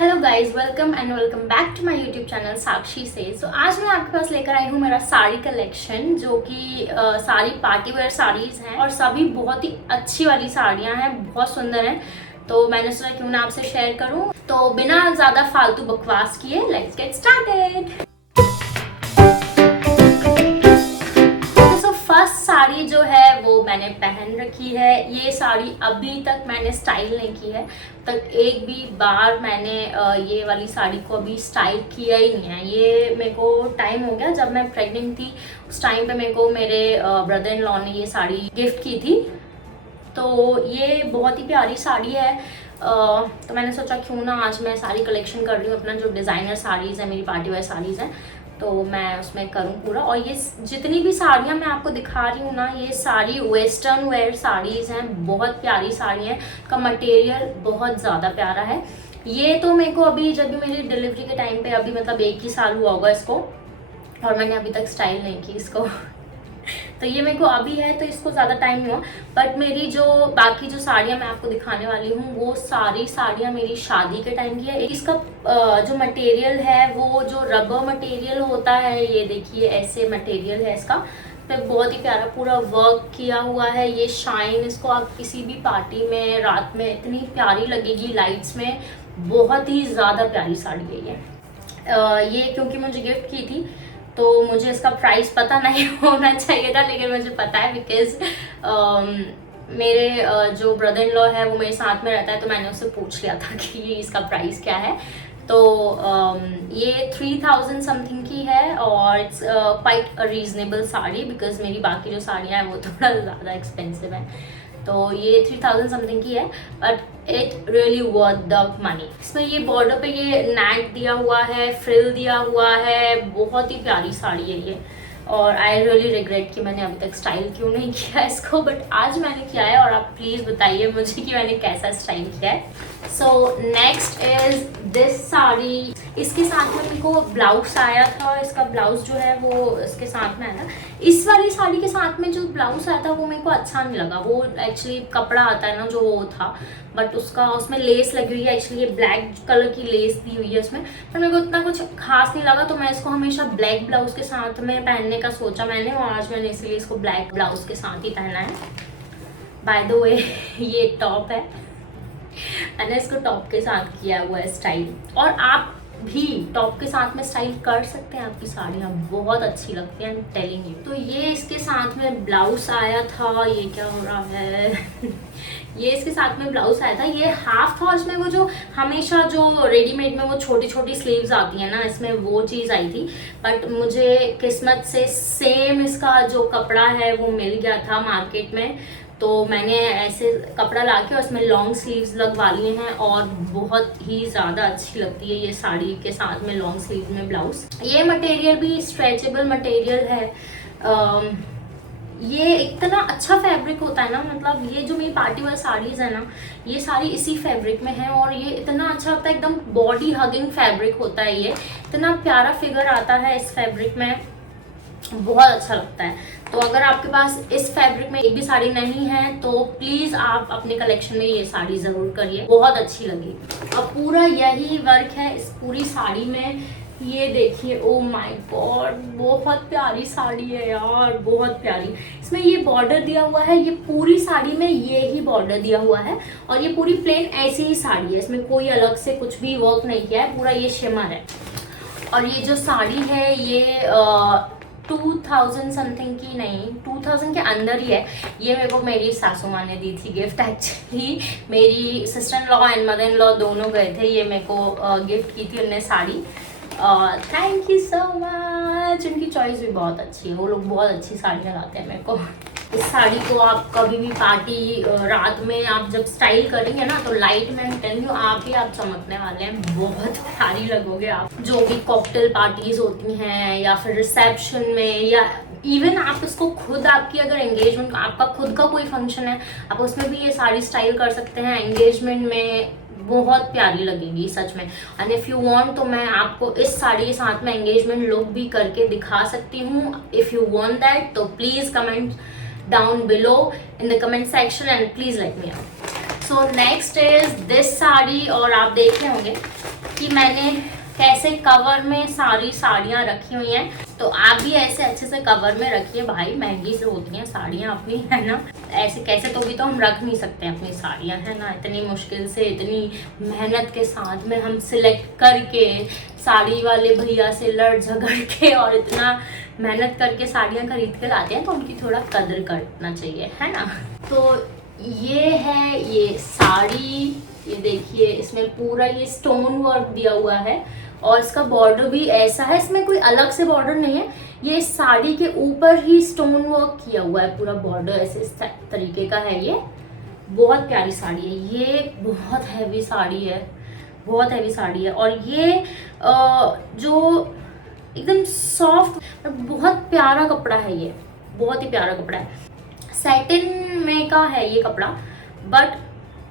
Hello guys, welcome and welcome back to my YouTube channel Sakshi से। आज मैं आपके पास लेकर आई हूँ मेरा साड़ी कलेक्शन, जो कि सारी पार्टी वेयर साड़ीज हैं और सभी बहुत ही अच्छी वाली साड़ियाँ हैं, बहुत सुंदर हैं। तो मैंने सोचा क्यों ना आपसे शेयर करूँ। तो बिना ज़्यादा फालतू बकवास किए let's get started. First sari जो है वो मैंने पहन रखी है। ये साड़ी अभी तक मैंने स्टाइल नहीं की है, तक एक भी बार मैंने ये वाली साड़ी को अभी स्टाइल किया ही नहीं है। ये मेरे को टाइम हो गया, जब मैं प्रेग्नेंट थी उस टाइम पे मेरे को मेरे ब्रदर इन लॉ ने ये साड़ी गिफ्ट की थी। तो ये बहुत ही प्यारी साड़ी है। तो मैंने सोचा क्यों ना आज मैं सारी कलेक्शन कर रही हूँ, अपना जो डिज़ाइनर साड़ीज़ है, मेरी पार्टी वेयर साड़ीज़ हैं, तो मैं उसमें करूँ पूरा। और ये जितनी भी साड़ियाँ मैं आपको दिखा रही हूँ ना, ये सारी वेस्टर्न वेयर साड़ीज़ हैं, बहुत प्यारी साड़ी हैं। का मटेरियल बहुत ज़्यादा प्यारा है। ये तो मेरे को अभी जब भी मेरी डिलीवरी के टाइम पे, अभी मतलब 1 ही साल हुआ होगा इसको, और मैंने अभी तक स्टाइल नहीं की इसको तो ये मेरे को अभी है, तो इसको ज़्यादा टाइम नहीं हुआ। बट मेरी जो बाकी जो साड़ियाँ मैं आपको दिखाने वाली हूँ, वो सारी साड़ियाँ मेरी शादी के टाइम की है। इसका जो मटेरियल है वो जो रबर मटेरियल होता है, ये देखिए ऐसे मटेरियल है इसका, पे बहुत ही प्यारा पूरा वर्क किया हुआ है। ये शाइन, इसको आप किसी भी पार्टी में रात में इतनी प्यारी लगेगी लाइट्स में, बहुत ही ज़्यादा प्यारी साड़ी है ये क्योंकि मुझे गिफ्ट की थी तो मुझे इसका प्राइस पता नहीं होना चाहिए था, लेकिन मुझे पता है बिकॉज मेरे जो ब्रदर इन लॉ है वो मेरे साथ में रहता है, तो मैंने उससे पूछ लिया था कि ये इसका प्राइस क्या है। तो ये 3000 समथिंग की है और it's quite a reasonable sari, because मेरी बाकी जो साड़ियाँ हैं वो थोड़ा ज़्यादा एक्सपेंसिव है। तो ये 3000 समथिंग की है, but it really worth the money. इसमें ये बॉर्डर पे ये नेट दिया हुआ है, फ्रिल दिया हुआ है, बहुत ही प्यारी साड़ी है ये। और आई रियली रिग्रेट कि मैंने अभी तक स्टाइल क्यों नहीं किया इसको, बट आज मैंने किया है और आप प्लीज़ बताइए मुझे कि मैंने कैसा स्टाइल किया है। So next is this sari. इसके साथ में मेरे को ब्लाउज आया था, इसका ब्लाउज जो है वो इसके साथ में आया था। इस वाली साड़ी के साथ में जो ब्लाउज आया था वो मेरे को अच्छा नहीं लगा। वो एक्चुअली कपड़ा आता है ना जो वो था, बट उसमें लेस लगी हुई है। एक्चुअली ये ब्लैक कलर की लेस दी हुई है उसमें, पर मेरे को इतना कुछ खास नहीं लगा, तो मैं इसको हमेशा ब्लैक ब्लाउज के साथ में पहनने का सोचा मैंने, और आज मैंने इसलिए इसको ब्लैक ब्लाउज के साथ ही पहना है। बाय द वे ये टॉप है, मैंने इसको टॉप के साथ किया हुआ है स्टाइल, और आप भी टॉप के साथ में स्टाइल कर सकते हैं। आपकी साड़ियाँ बहुत अच्छी लगती हैं, टेलिंग यू। तो ये इसके साथ में ब्लाउज आया था। ये क्या हो रहा है ये इसके साथ में ब्लाउज आया था, ये हाफ था। इसमें वो जो हमेशा जो रेडीमेड में वो छोटी छोटी स्लीव्स आती है ना, इसमें वो चीज़ आई थी। बट मुझे किस्मत से सेम इसका जो कपड़ा है वो मिल गया था मार्केट में, तो मैंने ऐसे कपड़ा लाके और उसमें लॉन्ग स्लीव्स लगवा लिए हैं, और बहुत ही ज़्यादा अच्छी लगती है ये साड़ी के साथ में लॉन्ग स्लीव में ब्लाउज। ये मटेरियल भी स्ट्रेचेबल मटेरियल है। ये इतना अच्छा फैब्रिक होता है ना, मतलब ये जो मेरी पार्टी वेयर साड़ीज़ है ना, ये सारी इसी फैब्रिक में है, और ये इतना अच्छा होता है, एकदम बॉडी हगिंग फैब्रिक होता है। ये इतना प्यारा फिगर आता है इस फैब्रिक में, बहुत अच्छा लगता है। तो अगर आपके पास इस फैब्रिक में एक भी साड़ी नहीं है तो प्लीज़ आप अपने कलेक्शन में ये साड़ी ज़रूर करिए, बहुत अच्छी लगेगी। अब पूरा यही वर्क है इस पूरी साड़ी में, ये देखिए। ओ माय गॉड, बहुत प्यारी साड़ी है यार, बहुत प्यारी। इसमें ये बॉर्डर दिया हुआ है, ये पूरी साड़ी में ये ही बॉर्डर दिया हुआ है, और ये पूरी प्लेन ऐसी ही साड़ी है, इसमें कोई अलग से कुछ भी वर्क नहीं किया है, पूरा ये शिमर है। और ये जो साड़ी है ये 2000 समथिंग की नहीं, 2000 के अंदर ही है। ये मेरे को मेरी सासू माँ ने दी थी गिफ्ट। एक्चुअली मेरी sister in law and mother in law दोनों गए थे, ये मेरे को गिफ्ट की थी उनने sari. Thank you so much. उनकी चॉइस भी बहुत अच्छी है, वो लोग बहुत अच्छी साड़ी लगाते हैं मेरे को। इस साड़ी को आप कभी भी पार्टी रात में आप जब स्टाइल करेंगे ना, तो लाइट में टेल यू आप चमकने वाले हैं, बहुत प्यारी लगोगे आप। जो भी कॉकटेल पार्टीज होती हैं या फिर रिसेप्शन में, या इवन आप इसको खुद, आपकी अगर एंगेजमेंट, आपका खुद का कोई फंक्शन है, आप उसमें भी ये साड़ी स्टाइल कर सकते हैं। एंगेजमेंट में बहुत प्यारी लगेगी सच में। एंड इफ़ यू वांट तो मैं आपको इस साड़ी के साथ में एंगेजमेंट लुक भी करके दिखा सकती हूँ। इफ़ यू वांट दैट तो please comment down below in the comment section and please let me know. So next is this sari. और आप देख रहे होंगे कि मैंने कैसे कवर में सारी साड़ियाँ रखी हुई हैं, तो आप भी ऐसे अच्छे से कवर में रखिए भाई, महंगी से होती हैं साड़ियाँ अपनी, है ना। ऐसे कैसे तो भी तो हम रख नहीं सकते अपनी साड़ियाँ, है ना। इतनी मुश्किल से, इतनी मेहनत के साथ में हम सिलेक्ट करके, साड़ी वाले भैया से लड़ झगड़ के और इतना मेहनत करके साड़ियाँ खरीद के लाते हैं, तो उनकी थोड़ा कदर करना चाहिए, है ना। तो ये है ये साड़ी, ये देखिए इसमें पूरा ये स्टोन वर्क दिया हुआ है और इसका बॉर्डर भी ऐसा है, इसमें कोई अलग से बॉर्डर नहीं है, ये साड़ी के ऊपर ही स्टोन वर्क किया हुआ है, पूरा बॉर्डर ऐसे इस तरीके का है। ये बहुत प्यारी साड़ी है, ये बहुत हैवी साड़ी है, बहुत हैवी साड़ी है। और ये जो एकदम सॉफ्ट, बहुत प्यारा कपड़ा है, ये बहुत ही प्यारा कपड़ा है। सैटिन में का है ये कपड़ा, बट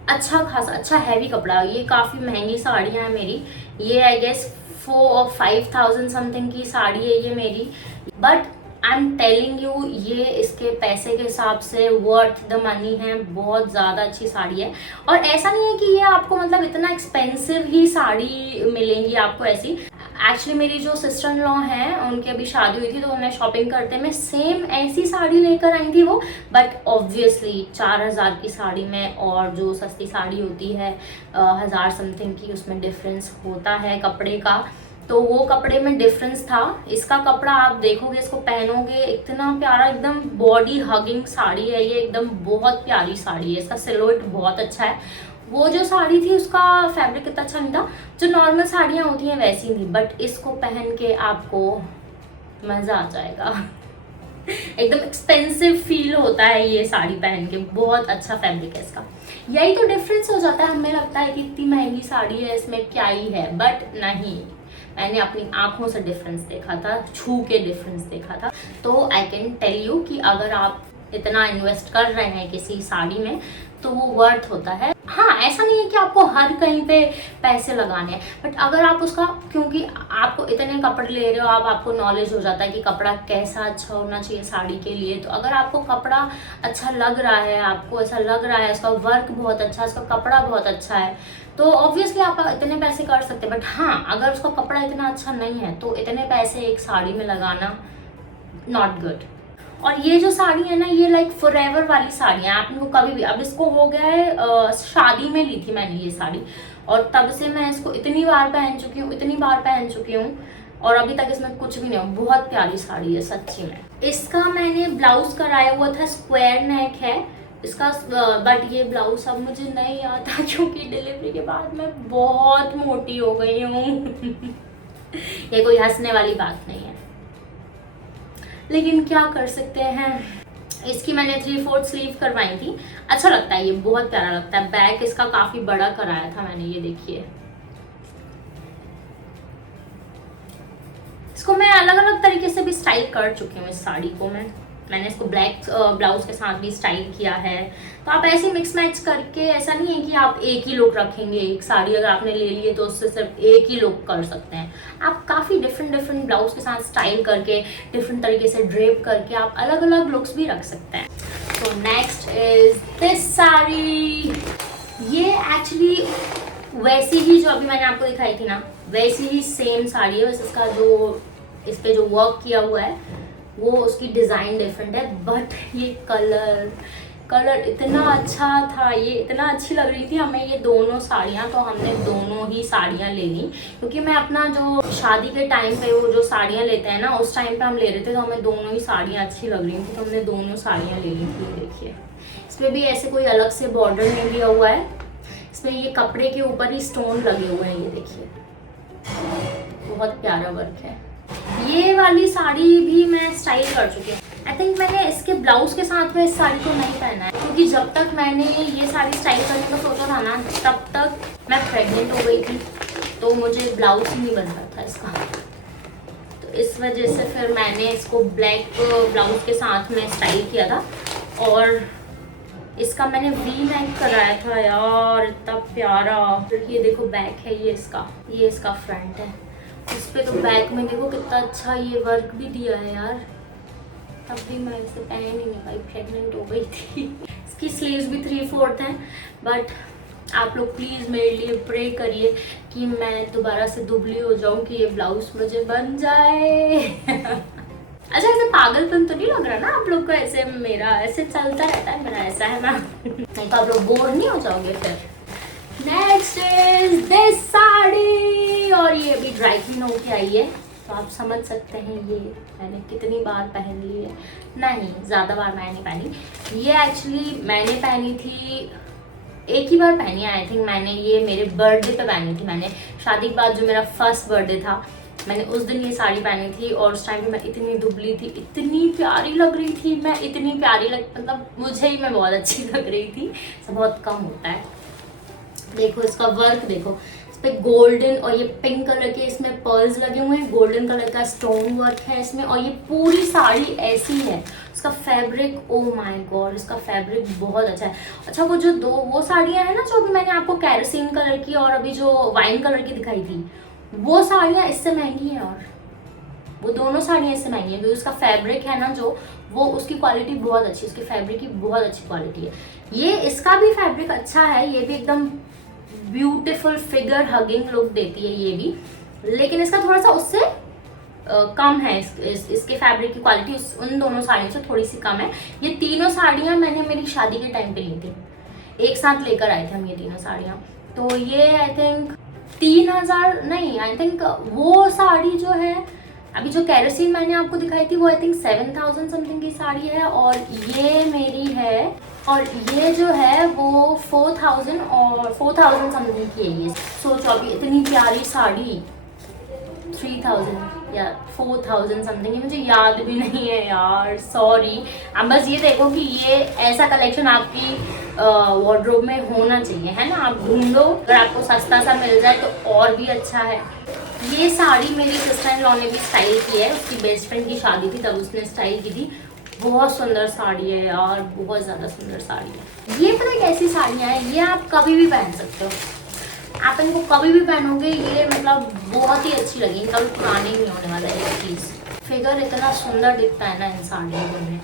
अच्छा खासा अच्छा हैवी कपड़ा। ये काफ़ी महंगी साड़ियाँ हैं मेरी, ये आई गेस 4 और 5,000 समथिंग की साड़ी है ये मेरी, but I am telling you ये इसके पैसे के हिसाब से वर्थ द मनी है, बहुत ज़्यादा अच्छी साड़ी है। और ऐसा नहीं है कि ये आपको मतलब इतना एक्सपेंसिव ही साड़ी मिलेंगी आपको ऐसी। एक्चुअली मेरी जो सिस्टर इन लॉ हैं, उनकी अभी शादी हुई थी, तो उन्हें शॉपिंग करते में सेम ऐसी साड़ी लेकर आई थी वो, बट ऑब्वियसली 4,000 की साड़ी में और जो सस्ती साड़ी होती है 1,000 समथिंग की, उसमें डिफरेंस होता है कपड़े का। तो वो कपड़े में डिफरेंस था। इसका कपड़ा आप देखोगे, इसको पहनोगे, इतना प्यारा, एकदम बॉडी हगिंग साड़ी है ये, एकदम बहुत प्यारी साड़ी है। इसका सिलुएट बहुत अच्छा है। वो जो साड़ी थी उसका फैब्रिक इतना अच्छा नहीं था, जो नॉर्मल साड़ियाँ होती हैं वैसी नहीं, बट इसको पहन के आपको मज़ा आ जाएगा। एकदम एक्सपेंसिव फील होता है ये साड़ी पहन के, बहुत अच्छा फैब्रिक है इसका। यही तो डिफरेंस हो जाता है, हमें लगता है कि इतनी महंगी साड़ी है, इसमें क्या ही है, बट नहीं, मैंने अपनी आंखों से डिफरेंस देखा था, छू के डिफरेंस देखा था। तो आई कैन टेल यू कि अगर आप इतना इन्वेस्ट कर रहे हैं किसी साड़ी में, तो वो वर्थ होता है। हाँ, ऐसा नहीं है कि आपको हर कहीं पे पैसे लगाने हैं, बट अगर आप उसका, क्योंकि आपको इतने कपड़े ले रहे हो, आपको नॉलेज हो जाता है कि कपड़ा कैसा अच्छा होना चाहिए साड़ी के लिए। तो अगर आपको कपड़ा अच्छा लग रहा है, आपको ऐसा लग रहा है उसका वर्क बहुत अच्छा है, उसका कपड़ा बहुत अच्छा है, तो ऑब्वियसली आप इतने पैसे कर सकते हैं। बट हाँ, अगर उसका कपड़ा इतना अच्छा नहीं है, तो इतने पैसे एक साड़ी में लगाना नॉट गुड। और ये जो साड़ी है ना, ये लाइक फॉरएवर वाली साड़ी है, आपने को कभी भी, अब इसको हो गया है शादी में ली थी मैंने ये साड़ी, और तब से मैं इसको इतनी बार पहन चुकी हूँ, इतनी बार पहन चुकी हूँ, और अभी तक इसमें कुछ भी नहीं हो। बहुत प्यारी साड़ी है सच्ची में। इसका मैंने ब्लाउज कराया हुआ था, स्क्वायर नेक है इसका, बट ये ब्लाउज अब मुझे नहीं आता क्योंकि डिलीवरी के बाद मैं बहुत मोटी हो गई हूँ। ये कोई हंसने वाली बात नहीं है, लेकिन क्या कर सकते हैं। इसकी मैंने 3/4 स्लीव करवाई थी, अच्छा लगता है ये, बहुत प्यारा लगता है। बैक इसका काफी बड़ा कराया था मैंने, ये देखिए। इसको मैं अलग अलग तरीके से भी स्टाइल कर चुकी हूँ इस साड़ी को। मैंने इसको ब्लैक ब्लाउज के साथ भी स्टाइल किया है। तो आप ऐसे मिक्स मैच करके, ऐसा नहीं है कि आप एक ही लुक रखेंगे, एक साड़ी अगर आपने ले ली है तो उससे सिर्फ एक ही लुक कर सकते हैं। आप काफ़ी डिफरेंट ब्लाउज के साथ स्टाइल करके, डिफरेंट तरीके से ड्रेप करके आप अलग अलग लुक्स भी रख सकते हैं। तो नेक्स्ट इज दिस साड़ी। ये एक्चुअली वैसी ही जो अभी मैंने आपको दिखाई थी ना, वैसी ही सेम साड़ी है, बस इसका जो इस पे जो वर्क किया हुआ है वो उसकी डिज़ाइन डिफरेंट है। बट ये कलर इतना अच्छा था, ये इतना अच्छी लग रही थी हमें ये दोनों साड़ियाँ, तो हमने दोनों ही साड़ियाँ ले ली। क्योंकि मैं अपना जो शादी के टाइम पे वो जो साड़ियाँ लेते हैं ना, उस टाइम पे हम ले रहे थे, तो हमें दोनों ही साड़ियाँ अच्छी लग रही थी, तो हमने दोनों साड़ियाँ ले ली थी। देखिए, इसमें भी ऐसे कोई अलग से बॉर्डर नहीं दिया हुआ है, इसमें ये कपड़े के ऊपर ही स्टोन लगे हुए हैं, ये देखिए, बहुत प्यारा वर्क है। ये वाली साड़ी भी मैं स्टाइल कर चुकी हूँ। आई थिंक मैंने इसके ब्लाउज के साथ में इस साड़ी को नहीं पहना है, क्योंकि जब तक मैंने ये साड़ी स्टाइल करने का सोचा था ना, तब तक मैं प्रेग्नेंट हो गई थी, तो मुझे ब्लाउज ही नहीं बन रहा था इसका। तो इस वजह से फिर मैंने इसको ब्लैक ब्लाउज के साथ में स्टाइल किया था। और इसका मैंने वी नेक कराया था यार, इतना प्यारा। ये देखो बैक है ये इसका फ्रंट है, इस पे तो बैक में देखो कितना अच्छा ये वर्क भी दिया है यार। तब भी मैं इसे पहन ही नहीं पाई, प्रेग्नेंट हो गई थी। इस इसकी स्लीव्स भी 3/4 हैं, बट आप लोग प्लीज़ मेरे लिए प्रे करिए कि मैं दोबारा से दुबली हो जाऊं, कि ये ब्लाउज मुझे बन जाए। अच्छा, ऐसे पागलपन तो नहीं लग रहा ना आप लोग को? ऐसे मेरा ऐसे चलता रहता है, मेरा ऐसा है ना। नहीं तो आप लोग बोर नहीं हो जाओगे फिर। नेक्स्ट इज दिस साड़ी, और ये अभी ड्राई क्लीन होके आई है, तो आप समझ सकते हैं ये मैंने कितनी बार पहन ली है। नहीं, ज़्यादा बार मैंने नहीं पहनी। ये एक्चुअली मैंने पहनी थी, एक ही बार पहनी है आई थिंक मैंने। ये मेरे बर्थडे पे पहनी थी मैंने, शादी के बाद जो मेरा फर्स्ट बर्थडे था, मैंने उस दिन ये साड़ी पहनी थी। और उस टाइम पे मैं इतनी दुबली थी, इतनी प्यारी लग रही थी मैं, इतनी प्यारी मतलब मुझे ही मैं बहुत अच्छी लग रही थी। सब बहुत कम होता है। देखो इसका वर्क, देखो इस पे गोल्डन और ये पिंक कलर के इसमें पर्ल्स लगे हुए हैं, गोल्डन कलर का स्टोन वर्क है इसमें, और ये पूरी साड़ी ऐसी है। इसका फैब्रिक, ओ माय गॉड, इसका फैब्रिक बहुत अच्छा है। अच्छा, वो साड़ियाँ हैं ना जो अभी मैंने आपको कैरोसिन कलर की और अभी जो वाइन कलर की दिखाई थी, वो साड़ियाँ इससे महंगी हैं। और वो दोनों साड़ियाँ इससे महंगी हैं क्योंकि उसका फैब्रिक है ना जो, वो उसकी क्वालिटी बहुत अच्छी है, उसकी फैब्रिक की बहुत अच्छी क्वालिटी है। ये इसका भी फैब्रिक अच्छा है, ये भी एकदम ब्यूटीफुल फिगर हगिंग लुक देती है ये भी, लेकिन इसका थोड़ा सा उससे कम है। इसके फैब्रिक की क्वालिटी उन दोनों साड़ियों से थोड़ी सी कम है। ये तीनों साड़ियाँ मैंने मेरी शादी के टाइम पे ली थी, एक साथ लेकर आए थे हम ये तीनों साड़ियाँ। तो ये आई थिंक 3000 नहीं, आई थिंक वो साड़ी जो है अभी जो कैरोसिन मैंने आपको दिखाई थी, वो आई थिंक 7000 समथिंग की साड़ी है, और ये मेरी है, और ये जो है वो 4000 और 4000 समथिंग की है। ये सोचो अभी इतनी प्यारी साड़ी 3000 या 4000 समथिंग, मुझे याद भी नहीं है यार, सॉरी। अब बस ये देखो कि ये ऐसा कलेक्शन आपकी वार्डरोब में होना चाहिए, है ना। आप ढूंढो, अगर आपको सस्ता सा मिल जाए तो और भी अच्छा है। ये साड़ी मेरी सिस्टर इन लॉ ने भी स्टाइल की है, उसकी बेस्ट फ्रेंड की शादी थी तब उसने स्टाइल की थी। बहुत सुंदर साड़ी है यार, बहुत ज़्यादा सुंदर साड़ी है। ये पता है कैसी साड़ियाँ हैं, ये आप कभी भी पहन सकते हो, आप इनको कभी भी पहनोगे, ये मतलब बहुत ही अच्छी लगी, कभी पुरानी नहीं होने वाला है ये चीज़। फिगर इतना सुंदर दिखता है ना इन साड़ियों में,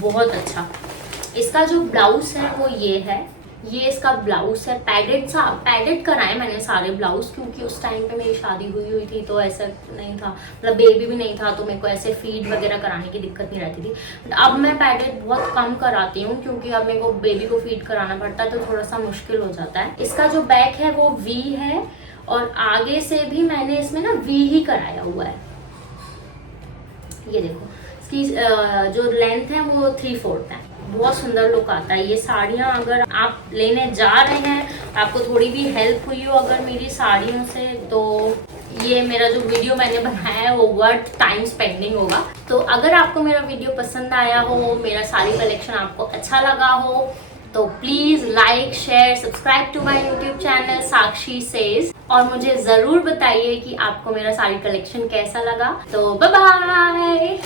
बहुत अच्छा। इसका जो ब्लाउज है वो ये है, ये इसका ब्लाउज है। पैडेड कराए मैंने सारे ब्लाउज, क्योंकि उस टाइम पे मेरी शादी हुई थी तो ऐसा नहीं था, मतलब बेबी भी नहीं था, तो मेरे को ऐसे फीड वगैरह कराने की दिक्कत नहीं रहती थी। बट अब मैं पैडेड बहुत कम कराती हूँ, क्योंकि अब मेरे को बेबी को फीड कराना पड़ता है, तो थोड़ा सा मुश्किल हो जाता है। इसका जो बैक है वो वी है, और आगे से भी मैंने इसमें ना वी ही कराया हुआ है। ये देखो इसकी जो लेंथ है वो 3/4 है, बहुत सुंदर लुक आता है। ये साड़ियाँ अगर आप लेने जा रहे हैं, आपको थोड़ी भी हेल्प हुई हो अगर मेरी साड़ियों से, तो ये मेरा जो वीडियो मैंने बनाया है वो वर्थ टाइम स्पेंडिंग होगा। तो अगर आपको मेरा वीडियो पसंद आया हो, मेरा साड़ी कलेक्शन आपको अच्छा लगा हो, तो please like, share, subscribe to my YouTube channel Sakshi says, और मुझे जरूर बताइए कि आपको मेरा साड़ी कलेक्शन कैसा लगा। तो बाय बाय।